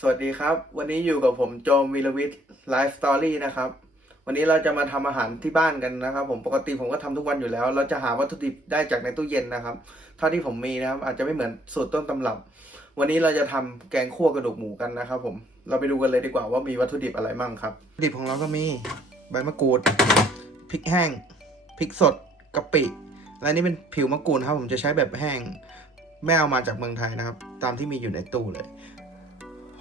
สวัสดีครับ วันนี้อยู่กับผมโจมวีรวิทย์ไลฟ์สตอรี่นะครับ วันนี้เราจะมาทำอาหารที่บ้านกันนะครับ ผมปกติผมก็ทำทุกวันอยู่แล้ว เราจะหาวัตถุดิบได้จากในตู้เย็นนะครับเท่าที่ผมมีนะครับ อาจจะไม่เหมือนสูตรต้นตำรับ วันนี้เราจะทำแกงคั่วกระดูกหมูกันนะครับ ผมเราไปดูกันเลยดีกว่าว่ามีวัตถุดิบอะไรมั่งครับวัตถุดิบของเราก็มีใบมะกรูดพริกแห้งพริกสดกะปิและนี่เป็นผิวมะกรูดครับ ผมจะใช้แบบแห้งไม่เอามาจากเมืองไทยนะครับ ตามที่มีอยู่ในตู้เลย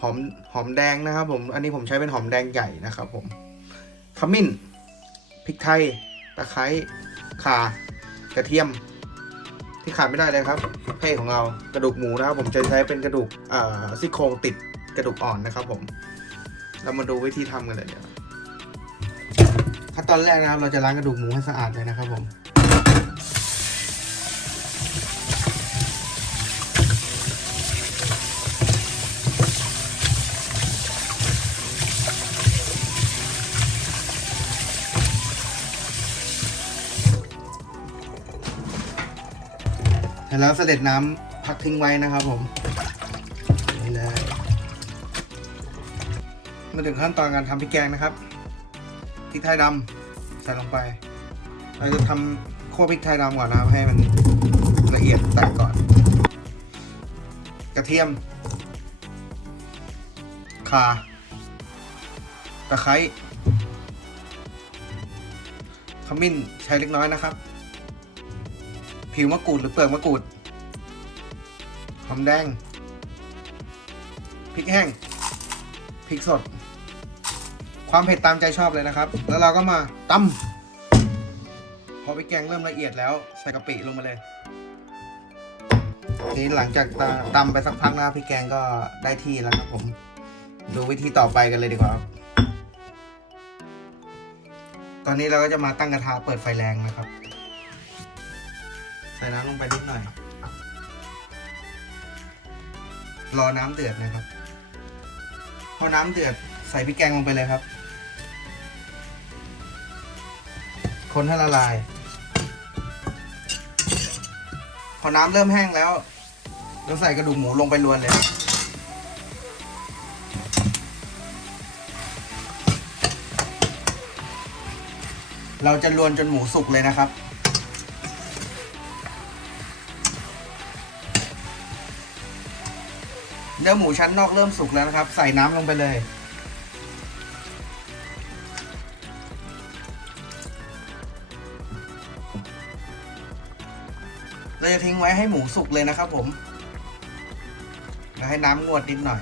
หอมหอมแดงนะครับผมอันนี้ผมใช้เป็นหอมแดงใหญ่นะครับผมขมิ้นพริกไทยตะไคร้ข่ากระเทียม ที่ขาดไม่ได้เลยครับเพ่ของเรากระดูกหมูนะครับผมจะใช้เป็นกระดูกซี่โครงติดกระดูกอ่อนนะครับผมเรามาดูวิธีทำกันเลยเดี๋ยวขั้นตอนแรกนะครับเราจะล้างกระดูกหมูให้สะอาดเลยนะครับผม แล้วเสด็จน้ำพักทิ้งไว้นะครับผมนี่เลยมาถึงขั้นตอนการทำพริกแกงนะครับพริกไทยดำใส่ลงไป เราจะทำคั่วพริกไทยดำก่อนนะครับให้มันละเอียดแตกก่อน กระเทียมข่าตะไคร้ขมิ้นใช้เล็กน้อยนะครับ ผิวมะกรูดหรือเปลือกมะกรูดหอมแดง พริกแห้ง พริกสด ความเผ็ดตามใจชอบเลยนะครับ แล้วเราก็มาตำพอพริกแกงเริ่มละเอียดแล้ว ใส่กะปิลงมาเลย ทีหลังจากตำไปสักพักนะพริกแกงก็ได้ที่แล้วครับผม ดูวิธีต่อไปกันเลยดีกว่าครับตอนนี้เราก็จะมาตั้งกระทะเปิดไฟแรงนะครับ ใส่น้ำลงไปนิดหน่อย รอน้ำเดือดนะครับ พอน้ำเดือดใส่พริกแกงลงไปเลยครับ คนให้ละลาย พอน้ำเริ่มแห้งแล้ว เราใส่กระดูกหมูลงไปรวนเลยเราจะรวนจนหมูสุกเลยนะครับ เนื้อหมูชั้นนอกเริ่มสุกแล้วนะครับ ใส่น้ำลงไปเลย เราจะทิ้งไว้ให้หมูสุกเลยนะครับผมแล้วให้น้ำงวดนิดหน่อย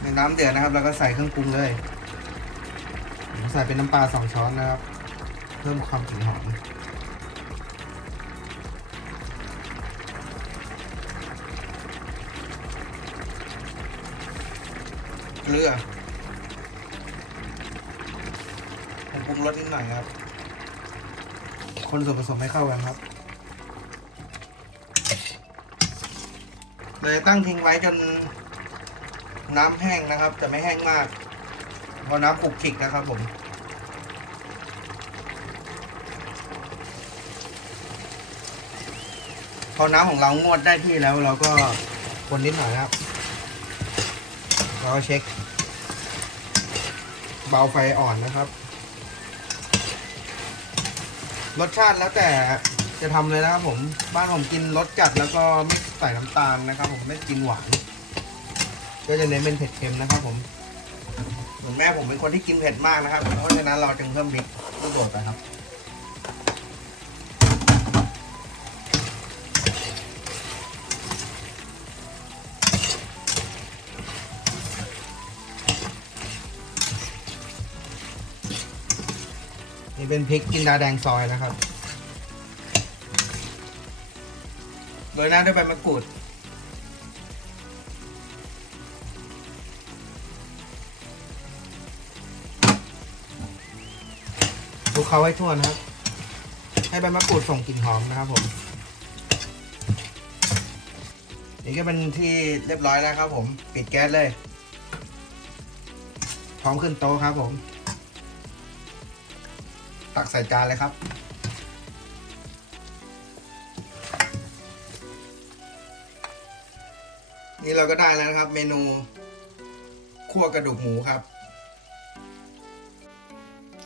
ในน้ำเดือดนะครับ แล้วก็ใส่เครื่องปรุงเลยผมใส่เป็นน้ำปลาสองช้อนนะครับ เพิ่มความกลิ่นหอม เกลือผมปรุงรสนิดหน่อยครับ คนส่วนผสมให้เข้ากันครับ เลยตั้งทิ้งไว้จนน้ำแห้งนะครับ จะไม่แห้งมากเพราะน้ำขลุกขลิกนะครับผมพอน้ำของเรางวดได้ที่แล้วเราก็คนนิดหน่อยครับ เราก็เช็ค เบาไฟอ่อนนะครับ รสชาติแล้วแต่จะทำเลยนะครับผม บ้านผมกินรสจัดแล้วก็ไม่ใส่น้ำตาลนะครับ ผมไม่กินหวาน ก็จะเน้นเป็นเผ็ดเค็มนะครับผมส่วนแม่ผมเป็นคนที่กินเผ็ดมากนะครับ เพราะฉะนั้นเราจึงเพิ่มพริกลูกโดดไปครับ นี่เป็นพริกจินดาแดงซอยนะครับ โรยหน้าด้วยใบมะกรูดคลุกเคล้าให้ทั่วนะครับ ให้ใบมะกรูดส่งกลิ่นหอมนะครับผม นี่ก็เป็นที่เรียบร้อยแล้วครับผม ปิดแก๊สเลย พร้อมขึ้นโต๊ะครับผม ตักใส่จานเลยครับ นี่เราก็ได้แล้วนะครับ เมนูคั่วกระดูกหมูครับ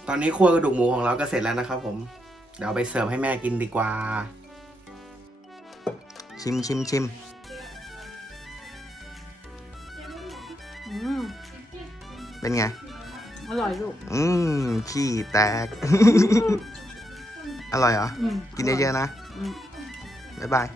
ตอนนี้คั่วกระดูกหมูของเราก็เสร็จแล้วนะครับ ผม เดี๋ยวเอาไปเสิร์ฟให้แม่กินดีกว่า ชิมชิมชิมอืมเป็นไง อร่อยลูก อืมขี้แตก อร่อยเหรอ อืมกินเยอะๆนะ อืม บ๊ายบาย